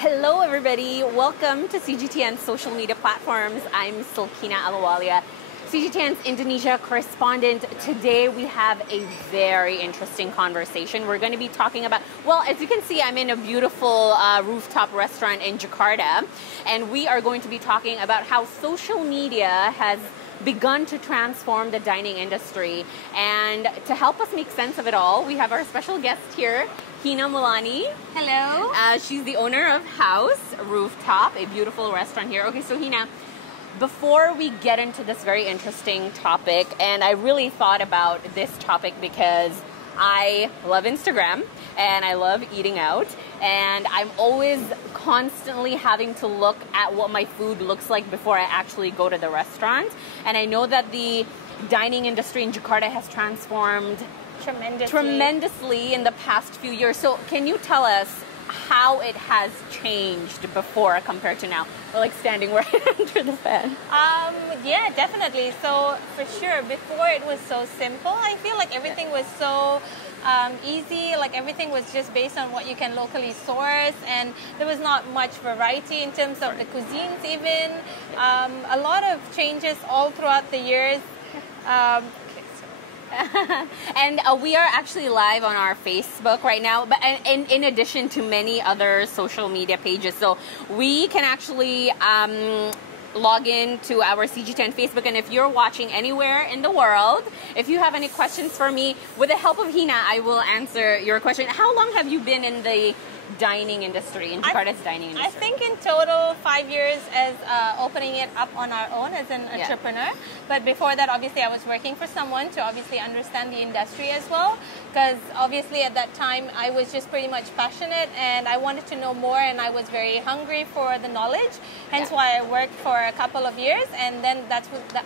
Hello everybody, welcome to CGTN social media platforms. I'm Silkina Alawalia, CGTN's Indonesia correspondent. Today we have a very interesting conversation. We're going to be talking about, well, as you can see, I'm in a beautiful rooftop restaurant in Jakarta, and we are going to be talking about how social media has begun to transform the dining industry. And to help us make sense of it all, we have our special guest here, Hina Mulani. Hello. She's the owner of House Rooftop, a beautiful restaurant here. Okay, so Hina, before we get into this very interesting topic, and I really thought about this topic because I love Instagram and I love eating out, and I'm always constantly having to look at what my food looks like before I actually go to the restaurant. And I know that the dining industry in Jakarta has transformed tremendously in the past few years. So can you tell us how it has changed before compared to now? We're like standing right under the fan. Yeah, definitely. So for sure, before it was so simple. I feel like everything was so easy, like everything was just based on what you can locally source, and there was not much variety in terms of the cuisines even. A lot of changes all throughout the years. And we are actually live on our Facebook right now, but in addition to many other social media pages. So we can actually log in to our CGTN Facebook, and if you're watching anywhere in the world, if you have any questions for me, with the help of Hina, I will answer your question. How long have you been in the dining industry, in Jakarta's dining industry? I think in total 5 years as opening it up on our own as an entrepreneur. But before that, obviously, I was working for someone to obviously understand the industry as well. Because obviously at that time, I was just pretty much passionate and I wanted to know more, and I was very hungry for the knowledge. Hence why I worked for a couple of years. And then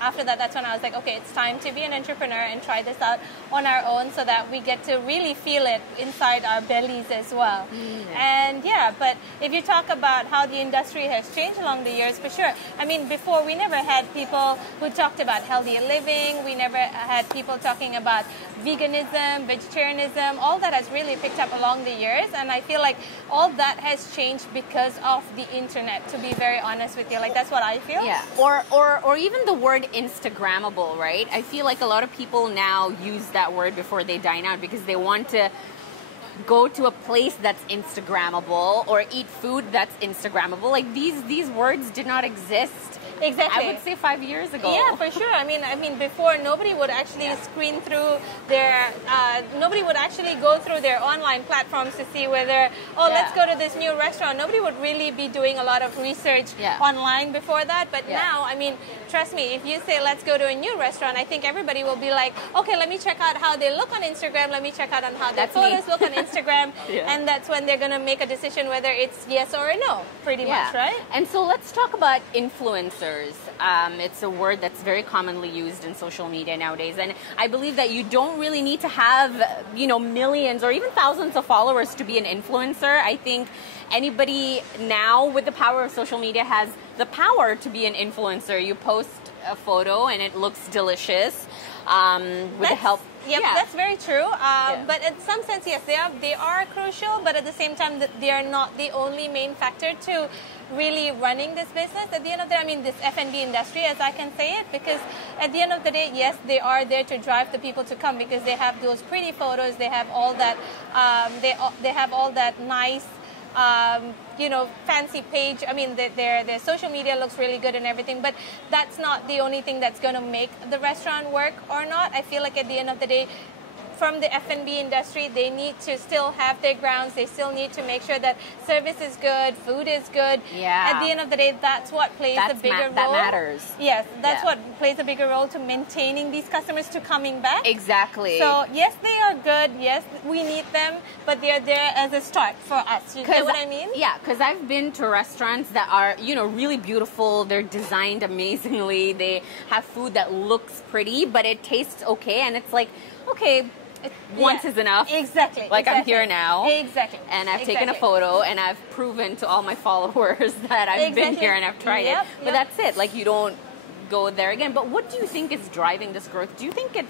after that, that's when I was like, okay, it's time to be an entrepreneur and try this out on our own so that we get to really feel it inside our bellies as well. And yeah, but if you talk about how the industry has changed along the years, for sure. I mean, before we never had people who talked about healthy living. We never had people talking about veganism, vegetarianism. All that has really picked up along the years, and I feel like all that has changed because of the internet, to be very honest with you. Like, that's what I feel. Yeah, or even the word Instagrammable, right? I feel like a lot of people now use that word before they dine out because they want to go to a place that's Instagrammable or eat food that's Instagrammable. Like, these words did not exist. Exactly. I would say 5 years ago. Yeah, for sure. I mean, before nobody would actually screen through their, nobody would actually go through their online platforms to see whether, let's go to this new restaurant. Nobody would really be doing a lot of research online before that. But now, I mean, trust me, if you say let's go to a new restaurant, I think everybody will be like, okay, let me check out how they look on Instagram. Let me check out on how their photos look on Instagram. And that's when they're going to make a decision whether it's yes or a no, pretty much, right? And so let's talk about influencers. It's a word that's very commonly used in social media nowadays, and I believe that you don't really need to have, millions or even thousands of followers to be an influencer. I think anybody now with the power of social media has the power to be an influencer. You post a photo and it looks delicious with the help. Yep, that's very true. But in some sense, yes, they are crucial, but at the same time, they are not the only main factor to really running this business. At the end of the day, I mean, this F&B industry, as I can say it, because at the end of the day, yes, they are there to drive the people to come because they have those pretty photos, they have all that, they have all that nice, fancy page. I mean, their social media looks really good and everything, but that's not the only thing that's going to make the restaurant work or not. I feel like at the end of the day, from the F&B industry, they need to still have their grounds. They still need to make sure that service is good, food is good. Yeah. At the end of the day, that's what plays a bigger role. That matters. Yes, that's what plays a bigger role to maintaining these customers to coming back. Exactly. So yes, they are good. Yes, we need them, but they're there as a start for us. You know what I mean? Yeah, because I've been to restaurants that are, really beautiful. They're designed amazingly. They have food that looks pretty, but it tastes okay, and it's like, okay, once is enough. Exactly. Like, I'm here now. Exactly. And I've taken a photo and I've proven to all my followers that I've been here and I've tried it. But that's it. Like, you don't go there again. But what do you think is driving this growth? Do you think it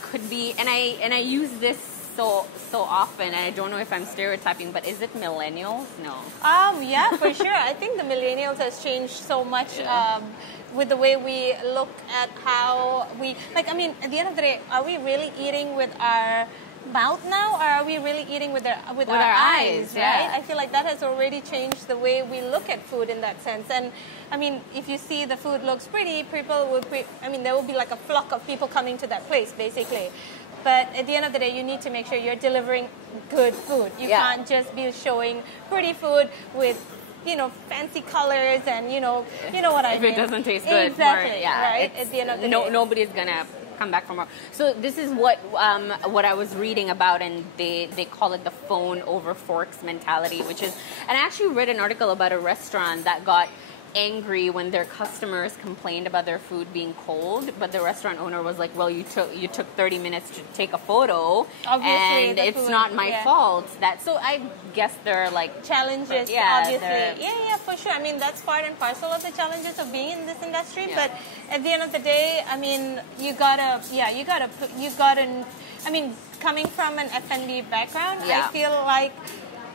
could be, and I use this so often, and I don't know if I'm stereotyping, but is it millennials? No. Yeah, for sure. I think the millennials has changed so much. With the way we look at how we, like, I mean, at the end of the day, are we really eating with our mouth now, or are we really eating with our eyes, right? I feel like that has already changed the way we look at food in that sense. And I mean, if you see the food looks pretty, people will, there will be like a flock of people coming to that place, basically. But at the end of the day, you need to make sure you're delivering good food. You can't just be showing pretty food with, you know, fancy colors and, you know what I mean. If it doesn't taste good. Exactly, right? At the end of the day. Nobody's going to come back for more. So this is what I was reading about, and they call it the phone over forks mentality, which is, and I actually read an article about a restaurant that got angry when their customers complained about their food being cold, but the restaurant owner was like, well, you took 30 minutes to take a photo, obviously, and it's not my fault. So I guess there are like challenges, obviously. Yeah, for sure. I mean, that's part and parcel of the challenges of being in this industry, but at the end of the day, I mean, you gotta, I mean, coming from an F&B background, I feel like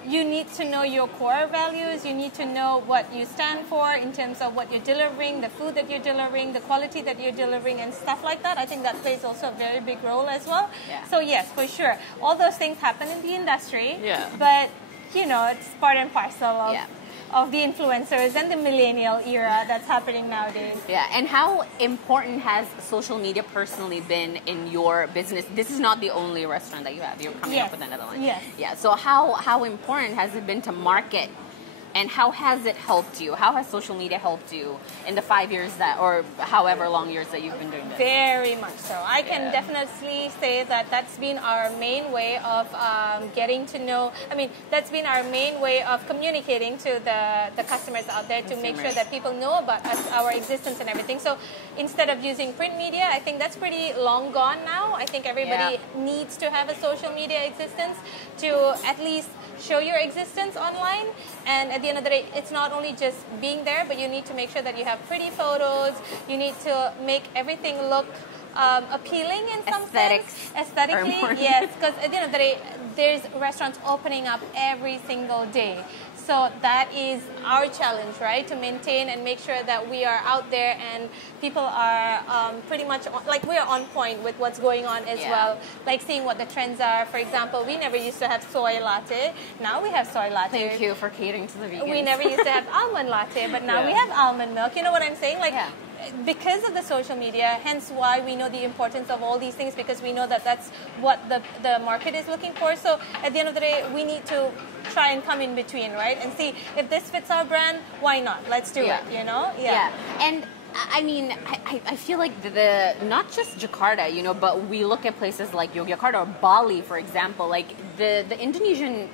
you need to know your core values. You need to know what you stand for in terms of what you're delivering, the food that you're delivering, the quality that you're delivering, and stuff like that. I think that plays also a very big role as well. Yeah. So yes, for sure, all those things happen in the industry. Yeah. But you know, it's part and parcel of the influencers and the millennial era that's happening nowadays. Yeah, and how important has social media personally been in your business? This is not the only restaurant that you have. You're coming up with another one. Yes. Yeah, so how important has it been to market, and how has it helped you? How has social media helped you in the 5 years that, or however long years that you've been doing this? Very much so. I can definitely say that that's been our main way of getting to know, that's been our main way of communicating to the customers out there to make sure that people know about us, our existence and everything. So instead of using print media, I think that's pretty long gone now. I think everybody needs to have a social media existence to at least show your existence online. And at the end of the day, it's not only just being there, but you need to make sure that you have pretty photos. You need to make everything look appealing in some sense. Aesthetically, yes. Because at the end of the day, there's restaurants opening up every single day. So that is our challenge, right? To maintain and make sure that we are out there and people are pretty much, we're on point with what's going on as well. Like seeing what the trends are. For example, we never used to have soy latte. Now we have soy latte. Thank you for catering to the vegans. We never used to have almond latte, but now we have almond milk. You know what I'm saying? Because of the social media, hence why we know the importance of all these things, because we know that that's what the market is looking for. So at the end of the day, we need to try and come in between, right? And see if this fits our brand, why not? Let's do it, you know? Yeah. And I mean, I feel like the not just Jakarta, you know, but we look at places like Yogyakarta or Bali, for example, like the Indonesian,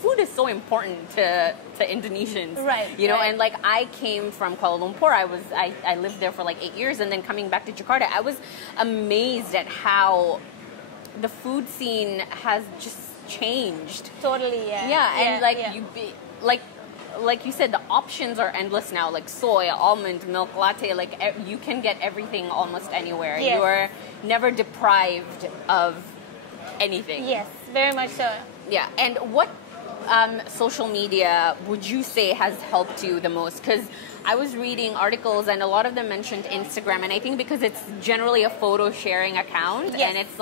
food is so important to Indonesians, right? You know, and I came from Kuala Lumpur. I lived there for 8 years, and then coming back to Jakarta, I was amazed at how the food scene has just changed. Totally, yeah. Yeah, and like you said, the options are endless now. Like soy, almond milk latte, you can get everything almost anywhere. Yes. You are never deprived of anything. Yes, very much so. Yeah, and what social media would you say has helped you the most? Because I was reading articles and a lot of them mentioned Instagram, and I think because it's generally a photo sharing account, and it's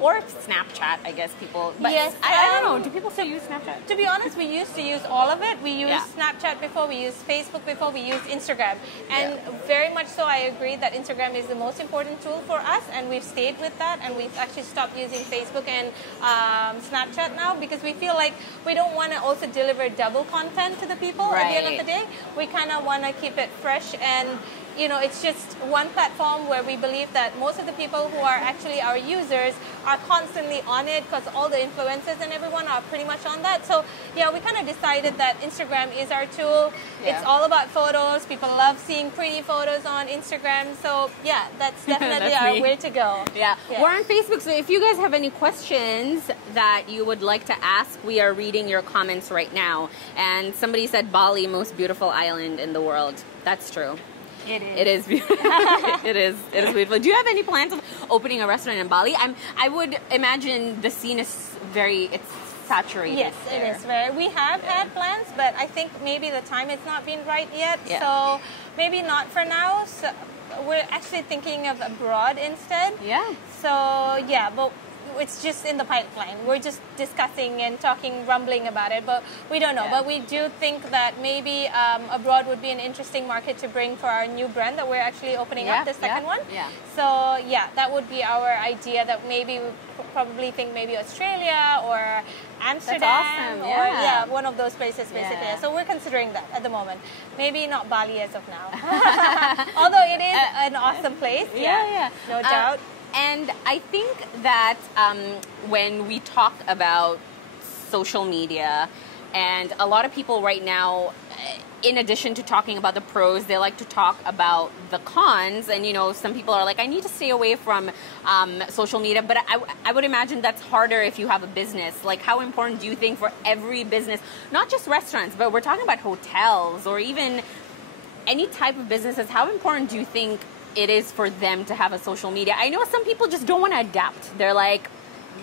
or Snapchat, I guess people. But I don't know. Do people still use Snapchat? To be honest, we used to use all of it. We used Snapchat before, we used Facebook before, we used Instagram. And very much so, I agree that Instagram is the most important tool for us, and we've stayed with that, and we've actually stopped using Facebook and Snapchat now, because we feel like we don't want to also deliver double content to the people at the end of the day. We kind of want to keep it fresh, and it's just one platform where we believe that most of the people who are actually our users are constantly on it, because all the influencers and everyone are pretty much on that. So we kind of decided that Instagram is our tool. It's all about photos. People love seeing pretty photos on Instagram. So that's definitely our way to go. Yeah. We're on Facebook, so if you guys have any questions that you would like to ask, we are reading your comments right now. And somebody said Bali, most beautiful island in the world. That's true. It is beautiful. It is beautiful. Do you have any plans of opening a restaurant in Bali? I would imagine the scene is it's saturated. Yes, there. it is. We have had plans, but I think maybe the time has not been right yet. Yeah. So maybe not for now. So we're actually thinking of abroad instead. Yeah. So yeah, but it's just in the pipeline. We're just discussing and talking, rumbling about it, but we don't know. Yeah. But we do think that maybe abroad would be an interesting market to bring for our new brand that we're actually opening up, the second one. Yeah. So yeah, that would be our idea, that maybe we probably think maybe Australia or Amsterdam. That's awesome. Or one of those places basically. Yeah. So we're considering that at the moment. Maybe not Bali as of now. Although it is an awesome place. Yeah. No doubt. And I think that when we talk about social media, and a lot of people right now, in addition to talking about the pros, they like to talk about the cons. And, some people are like, I need to stay away from social media. But I would imagine that's harder if you have a business. Like, how important do you think for every business, not just restaurants, but we're talking about hotels or even any type of businesses, how important do you think it is for them to have a social media? I know some people just don't want to adapt. They're like,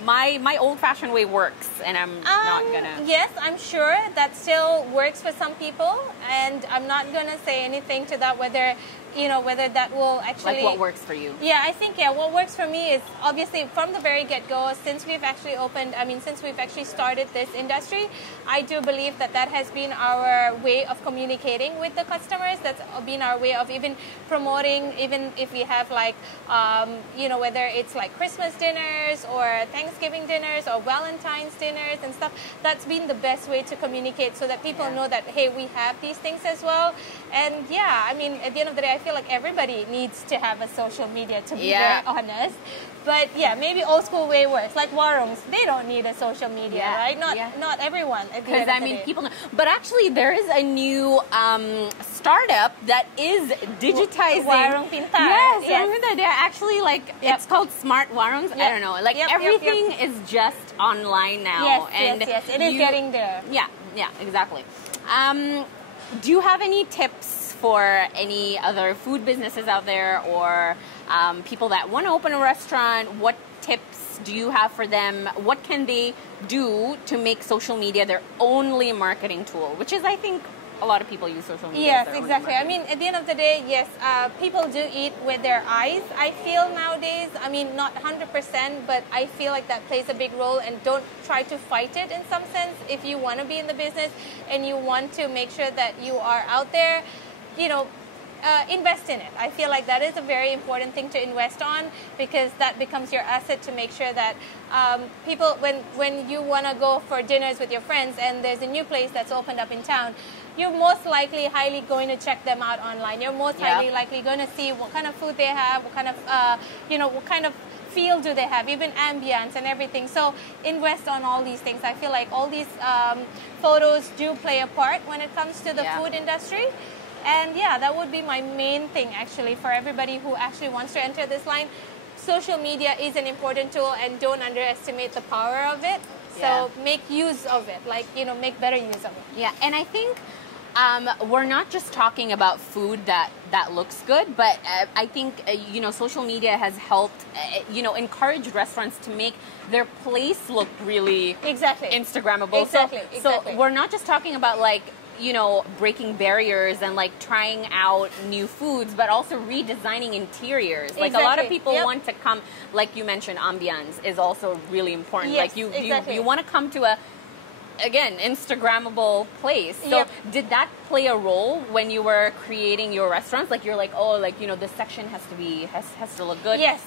my old-fashioned way works, and I'm not gonna. Yes, I'm sure that still works for some people, and I'm not gonna say anything to that, whether that will actually... Like what works for you? Yeah, I think, what works for me is obviously from the very get-go, since we've actually started this industry, I do believe that has been our way of communicating with the customers. That's been our way of even promoting, even if we have like, whether it's like Christmas dinners or Thanksgiving dinners or Valentine's dinners and stuff, that's been the best way to communicate so that people know that, hey, we have these things as well. And yeah, I mean, at the end of the day, I feel like everybody needs to have a social media, to be very honest. But yeah, maybe old school way works. Like warungs, they don't need a social media, right? Not everyone. Because I mean, people know. But actually, there is a new startup that is digitizing. Warung pintar. Yes. I mean that they're actually like it's called Smart Warungs. I don't know. Like everything is just online now. Yes. It is getting there. Yeah, exactly. Do you have any tips for any other food businesses out there, or people that want to open a restaurant? What tips do you have for them? What can they do to make social media their only marketing tool? Which is, I think, a lot of people use social media. Yes, exactly. I mean, at the end of the day, yes, people do eat with their eyes, I feel nowadays. I mean, not 100%, but I feel like that plays a big role, and don't try to fight it in some sense. If you want to be in the business and you want to make sure that you are out there, invest in it. I feel like that is a very important thing to invest on, because that becomes your asset to make sure that people, when you want to go for dinners with your friends and there's a new place that's opened up in town, you're most likely highly going to check them out online. You're most highly likely going to see what kind of food they have, what kind of feel do they have, even ambience and everything. So invest on all these things. I feel like all these photos do play a part when it comes to the food industry. And yeah, that would be my main thing actually for everybody who actually wants to enter this line. Social media is an important tool, and don't underestimate the power of it. So make use of it, make better use of it. Yeah, and I think we're not just talking about food that looks good, but I think, social media has helped, encourage restaurants to make their place look really Instagrammable. Exactly. So we're not just talking about breaking barriers and trying out new foods, but also redesigning interiors. A lot of people want to come, like you mentioned, ambiance is also really important. Yes, you want to come to a, again, Instagrammable place. So did that play a role when you were creating your restaurants? You're this section has to look good. Yes.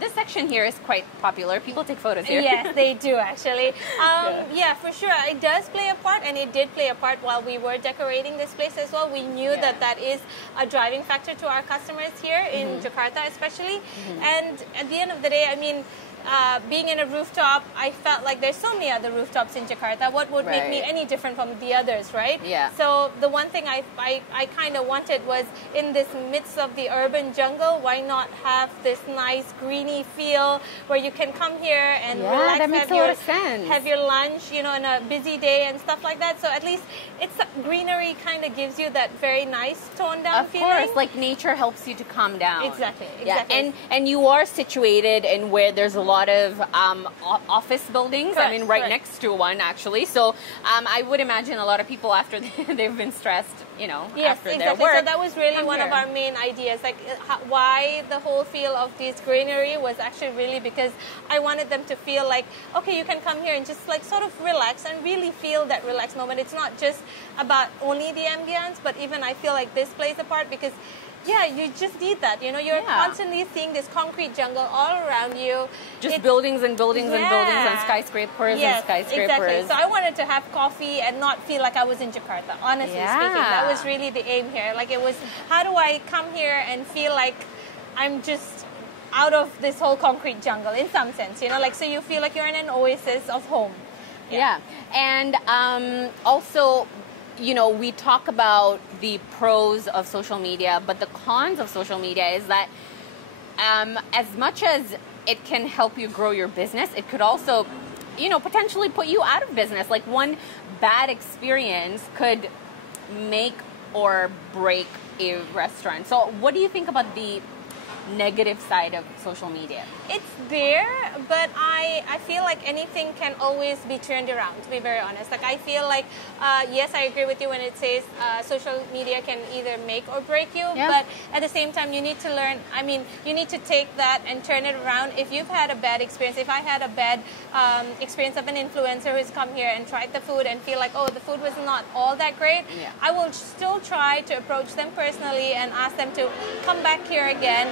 This section here is quite popular. People take photos here. Yes, they do actually. Yeah, for sure. It does play a part, and it did play a part while we were decorating this place as well. We knew that is a driving factor to our customers here in Jakarta especially. And at the end of the day, I mean, being in a rooftop, I felt like there's so many other rooftops in Jakarta. What would make me any different from the others, right? Yeah. So the one thing I kind of wanted was in this midst of the urban jungle, why not have this nice greeny feel where you can come here and relax, that makes a lot of sense. Have your lunch, you know, on a busy day and stuff like that. So at least greenery kind of gives you that very nice toned down feeling. Of course, like nature helps you to calm down. Exactly. Yeah, and you are situated in where there's a lot of office buildings. Correct, I mean, right next to one actually. So I would imagine a lot of people after they've been stressed, you know, after their work. So that was really one of our main ideas, like why the whole feel of this greenery was actually really because I wanted them to feel like, okay, you can come here and just like sort of relax and really feel that relaxed moment. It's not just about only the ambience, but even I feel like this plays a part because you just need that. You know, you're constantly seeing this concrete jungle all around you. Just buildings and buildings and buildings and skyscrapers and skyscrapers. Exactly. So I wanted to have coffee and not feel like I was in Jakarta, honestly speaking. That was really the aim here. Like it was, how do I come here and feel like I'm just out of this whole concrete jungle in some sense, you know, like so you feel like you're in an oasis of home. Yeah. And also, you know, we talk about the pros of social media, but the cons of social media is that as much as it can help you grow your business, it could also, you know, potentially put you out of business. Like one bad experience could make or break a restaurant. So what do you think about the negative side of social media? It's there, but I feel like anything can always be turned around, to be very honest. Like I feel like, yes, I agree with you when it says social media can either make or break you, but at the same time you need to learn, I mean, you need to take that and turn it around. If you've had a bad experience, if I had a bad experience of an influencer who's come here and tried the food and feel like, oh, the food was not all that great, I will still try to approach them personally and ask them to come back here again.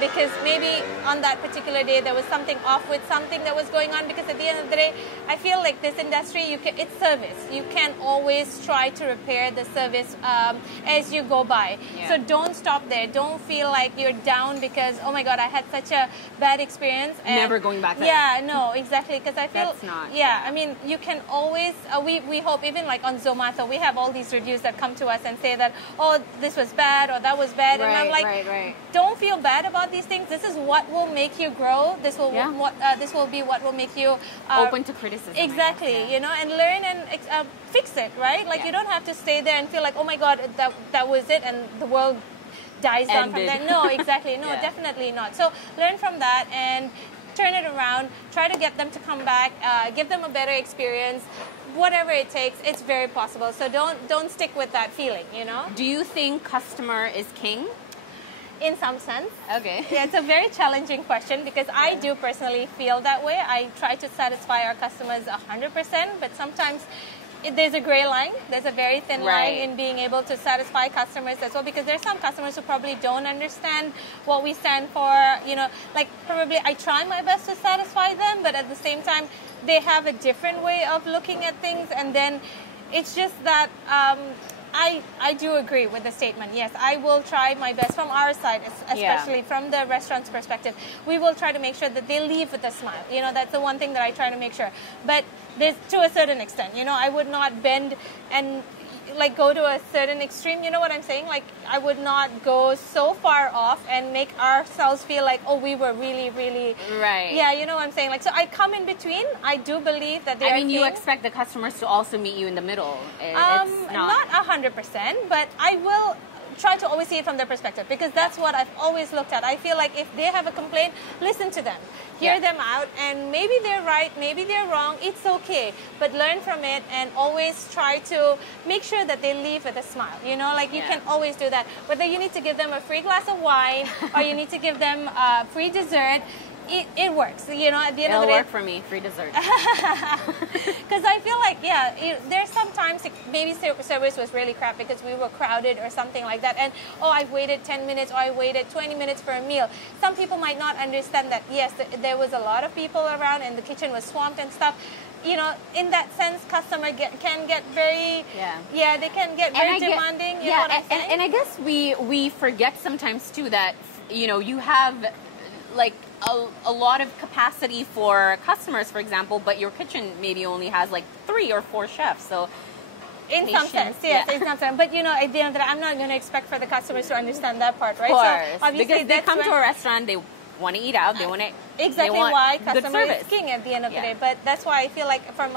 Because maybe on that particular day there was something off with something that was going on, because at the end of the day I feel like this industry, it's service. You can always try to repair the service as you go by. So don't stop there. Don't feel like you're down because, oh my god, I had such a bad experience. And never going back there. Yeah, no, exactly. Because I feel, that's not, I mean, you can always, we hope, even like on Zomato, we have all these reviews that come to us and say that, oh, this was bad or that was bad. And I'm like, don't feel bad about these things. This is what will make you grow. This will this will be what will make you open to criticism. Exactly, you know, and learn and fix it, right? Like you don't have to stay there and feel like, oh my god, that was it and the world dies down from there. No, exactly. No, definitely not. So learn from that and turn it around. Try to get them to come back. Give them a better experience. Whatever it takes, it's very possible. So don't stick with that feeling, you know. Do you think customer is king? In some sense. Okay. Yeah, it's a very challenging question because I do personally feel that way. I try to satisfy our customers 100%, but sometimes there's a gray line. There's a very thin line in being able to satisfy customers as well, because there's some customers who probably don't understand what we stand for. You know, like probably I try my best to satisfy them, but at the same time, they have a different way of looking at things, and then it's just that I do agree with the statement. Yes, I will try my best from our side, especially from the restaurant's perspective. We will try to make sure that they leave with a smile. You know, that's the one thing that I try to make sure. But there's to a certain extent, you know, I would not bend and like go to a certain extreme. You know what I'm saying? Like I would not go so far off and make ourselves feel like, oh, we were really, really Yeah, you know what I'm saying? Like, so I come in between. I do believe that I mean, you expect the customers to also meet you in the middle. It's not 100%, but I will try to always see it from their perspective, because that's what I've always looked at. I feel like if they have a complaint, listen to them, hear them out, and maybe they're right, maybe they're wrong, it's okay, but learn from it and always try to make sure that they leave with a smile, you know, like you can always do that. Whether you need to give them a free glass of wine or you need to give them free dessert, it works, you know, at the end of the day. It'll work for me, free dessert. Because I feel like, there's sometimes maybe service was really crap because we were crowded or something like that. And, oh, I waited 10 minutes or I waited 20 minutes for a meal. Some people might not understand that, yes, there was a lot of people around and the kitchen was swamped and stuff. You know, in that sense, customer can get very, they can get very demanding. You know what I'm saying? And I guess we forget sometimes too that, you know, you have, like, a lot of capacity for customers, for example, but your kitchen maybe only has like 3 or 4 chefs. So in some sense, yes, in some sense. But you know, at the end of the day, I'm not going to expect for the customers to understand that part, right? Of course, so obviously because they come to a restaurant, they want to eat out, they want to exactly why customer service. is king at the end of the day. But that's why I feel like from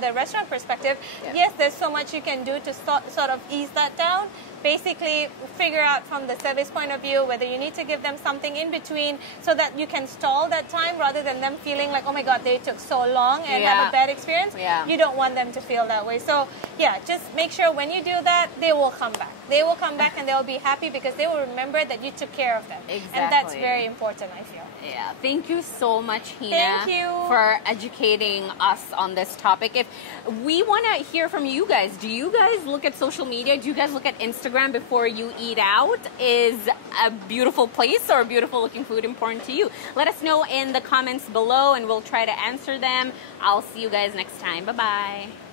the restaurant perspective, yes, there's so much you can do to sort of ease that down. Basically, figure out from the service point of view whether you need to give them something in between so that you can stall that time rather than them feeling like, oh my God, they took so long and have a bad experience. You don't want them to feel that way. So yeah, just make sure when you do that, they will come back. They will come back and they'll be happy because they will remember that you took care of them. Exactly. And that's very important, I feel. Yeah, thank you so much, Hina, thank you for educating us on this topic. If we want to hear from you guys, do you guys look at social media? Do you guys look at Instagram before you eat out? Is a beautiful place or beautiful looking food important to you? Let us know in the comments below and we'll try to answer them. I'll see you guys next time. Bye-bye.